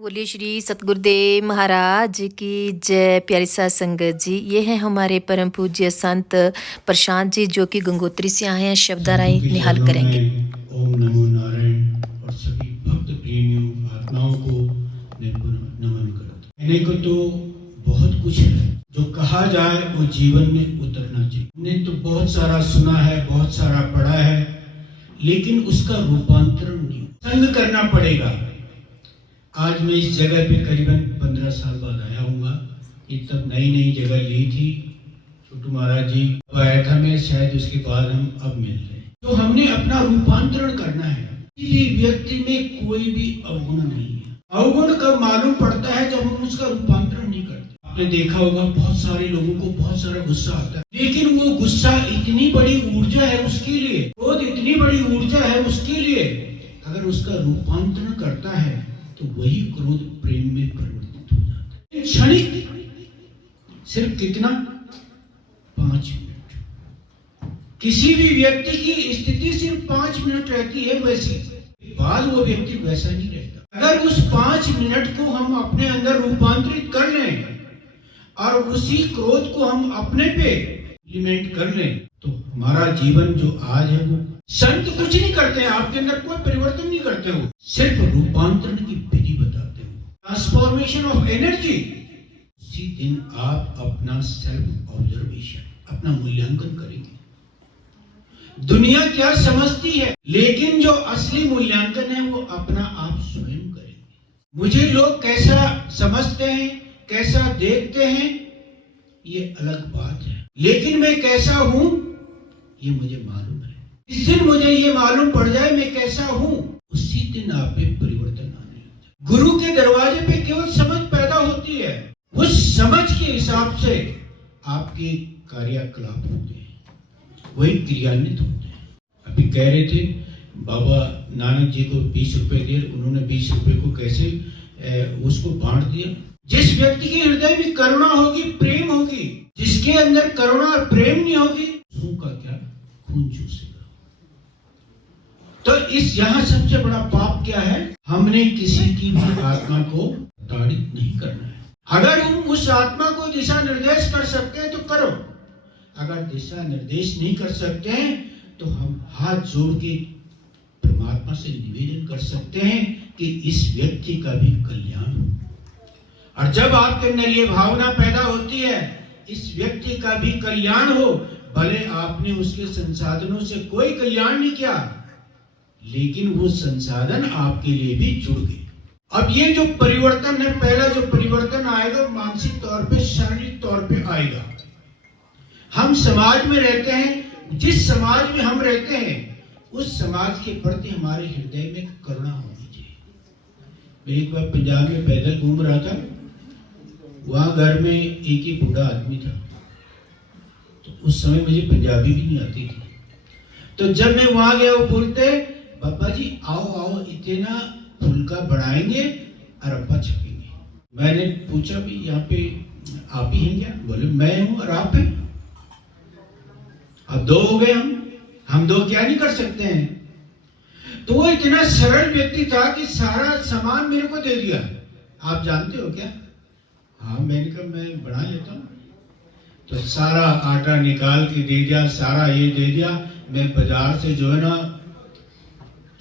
बोलिए श्री सतगुरुदेव महाराज की जय। प्यारी साध संगत जी, ये है हमारे परम पूज्य संत प्रशांत जी जो कि गंगोत्री से आए हैं। शब्दाराय निहाल करेंगे। ओम नमो नारायण। और सभी भक्त प्रेमियों आत्माओं को मैं नमन करता हूं। कहने को तो बहुत कुछ है जो कहा जाए वो जीवन में उतरना चाहिए। हमने तो बहुत सारा सुना है, बहुत सारा पढ़ा है, लेकिन उसका रूपांतरण नहीं। संग करना पड़ेगा। आज मैं इस जगह पे करीबन 15 साल बाद आया हूँगा। ये तब नई नई जगह ली थी। छोटू महाराज जी आया था, मैं शायद उसके बाद हम अब मिल रहे हैं। तो हमने अपना रूपांतरण करना है। किसी व्यक्ति में कोई भी अवगुण नहीं है। अवगुण कब मालूम पड़ता है? जब हम उसका रूपांतरण नहीं करते। आपने देखा होगा बहुत सारे लोगों को बहुत सारा गुस्सा आता है, लेकिन वो गुस्सा इतनी बड़ी ऊर्जा है उसके लिए, क्रोध इतनी बड़ी ऊर्जा है उसके लिए, अगर उसका रूपांतरण करता है तो वही क्रोध प्रेम में परिवर्तित हो जाता है। क्षणिक, सिर्फ कितना? 5 मिनट। किसी भी व्यक्ति की स्थिति सिर्फ 5 मिनट रहती है, वैसी बाद वो व्यक्ति वैसा नहीं रहता। अगर उस 5 मिनट को हम अपने अंदर रूपांतरित कर लें और उसी क्रोध को हम अपने पे इम्प्लीमेंट कर लें तो हमारा जीवन जो आज है वो, संत कुछ नहीं करते हैं, आपके अंदर कोई परिवर्तन नहीं करते हो, सिर्फ रूपांतरण की विधि बताते हो, ट्रांसफॉर्मेशन ऑफ एनर्जी। उसी दिन आप अपना सेल्फ ऑब्जर्वेशन, अपना मूल्यांकन करेंगे। दुनिया क्या समझती है, लेकिन जो असली मूल्यांकन है वो अपना आप स्वयं करेंगे। मुझे लोग कैसा समझते हैं, कैसा देखते हैं, ये अलग बात है, लेकिन मैं कैसा हूं ये मुझे मालूम है। जिस दिन मुझे ये मालूम पड़ जाए मैं कैसा हूं, उसी दिन आप में परिवर्तन आने लगता है। गुरु के दरवाजे पे केवल समझ पैदा होती है, उस समझ के हिसाब से आपके कार्यकलाप होते हैं, वही क्रियान्वित होते हैं। अभी कह रहे थे बाबा नानक जी को 20 रुपए दिए, उन्होंने 20 रुपए को कैसे उसको बांट दिया। जिस व्यक्ति के हृदय में करुणा होगी, प्रेम होगी, जिसके अंदर करुणा और प्रेम नहीं होगी, उसका क्या खून चूसेगा। तो इस यहाँ सबसे बड़ा पाप क्या है? हमने किसी की भी आत्मा को ताड़ित नहीं करना है। अगर हम उस आत्मा को दिशा निर्देश कर सकते हैं तो करो, अगर दिशा निर्देश नहीं कर सकते हैं तो हम हाथ जोड़ के परमात्मा से निवेदन कर सकते हैं कि इस व्यक्ति का भी कल्याण हो। और जब आपके अंदर ये भावना पैदा होती है इस व्यक्ति का भी कल्याण हो, भले आपने उसके संसाधनों से कोई कल्याण नहीं किया, लेकिन वो संसाधन आपके लिए भी जुड़ गए। अब ये जो परिवर्तन है, पहला जो परिवर्तन आएगा मानसिक तौर पे, शारीरिक तौर पे आएगा। हम समाज में रहते हैं, जिस समाज में हम रहते हैं उस समाज के प्रति हमारे हृदय में करुणा होनी चाहिए। मैं एक बार पंजाब में पैदल घूम रहा था, वहां घर में एक ही बूढ़ा आदमी था। तो उस समय मुझे पंजाबी भी नहीं आती थी, तो जब मैं वहां गया वो बोलते, बाबा जी आओ आओ इतना फुल्का बनाएंगे और अप्पा छकेंगे। मैंने पूछा भी यहाँ पे आप ही हैं क्या? बोले मैं हूं और आप हैं। अब 2 हो गए, हम 2 क्या नहीं कर सकते हैं। तो वो इतना सरल व्यक्ति था कि सारा सामान मेरे को दे दिया। आप जानते हो क्या? हाँ, मैंने कहा मैं बना लेता हूँ। तो सारा आटा निकाल के दे दिया, सारा ये दे दिया। मैं बाजार से जो है ना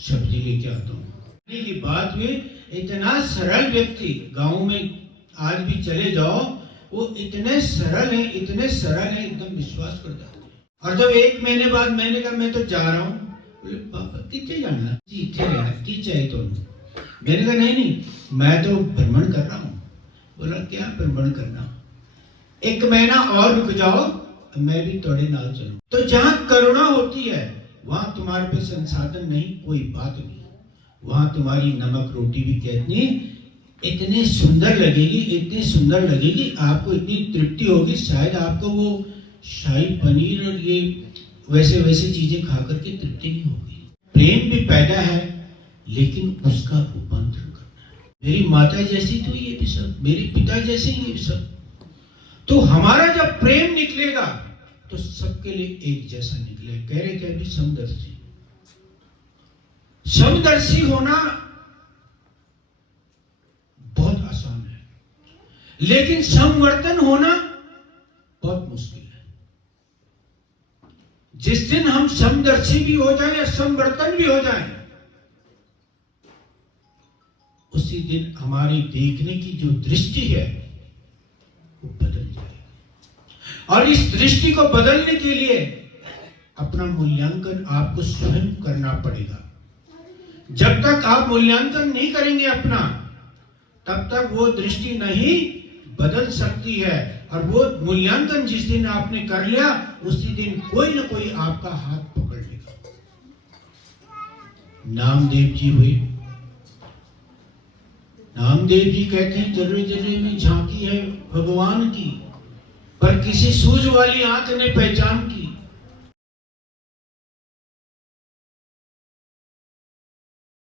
सब्जी लेके आता हूँ। की बात में इतना सरल व्यक्ति, गांव में आज भी चले जाओ वो इतने सरल है, इतने सरल है, एकदम विश्वास कर जाते हैं। और जब 1 महीने बाद मैंने कहा मैं तो जा रहा हूँ, बोले पापा कितने जाना? जी इतने रहना की चाहिए तो। मैंने कहा नहीं मैं तो भ्रमण कर रहा हूँ। बोला क्या भ्रमण करना? 1 महीना और रुक जाओ, मैं भी थोड़े नाल चलूं। तो जहां करुणा होती है वहां तुम्हारे पे संसाधन नहीं, कोई बात नहीं, वहां तुम्हारी नमक रोटी भी कितनी इतनी सुंदर लगेगी, इतनी सुंदर लगेगी, आपको इतनी तृप्ति होगी, शायद आपको वो शाही पनीर और ये वैसे वैसे चीजें खा करके तृप्ति नहीं होगी। प्रेम भी पैदा है, लेकिन उसका रूपांतरण करना है। मेरी माता जैसी तो ये भी सब, मेरे पिता जैसे ही ये सब। तो हमारा जब प्रेम निकलेगा तो सबके लिए एक जैसा निकले। कह रहे क्या भी समदर्शी। समदर्शी होना लेकिन समवर्तन होना बहुत मुश्किल है। जिस दिन हम समदर्शी भी हो जाए या समवर्तन भी हो जाए, उसी दिन हमारी देखने की जो दृष्टि है वो बदल जाएगी। और इस दृष्टि को बदलने के लिए अपना मूल्यांकन आपको स्वयं करना पड़ेगा। जब तक आप मूल्यांकन नहीं करेंगे अपना, तब तक वो दृष्टि नहीं बदल सकती है। और वो मूल्यांकन जिस दिन आपने कर लिया, उसी दिन कोई ना कोई आपका हाथ पकड़ लेगा। नामदेव जी हुए, नामदेव जी कहते हैं जर्रे जर्रे में झांकी है भगवान की, पर किसी सूझ वाली आंख ने पहचान की।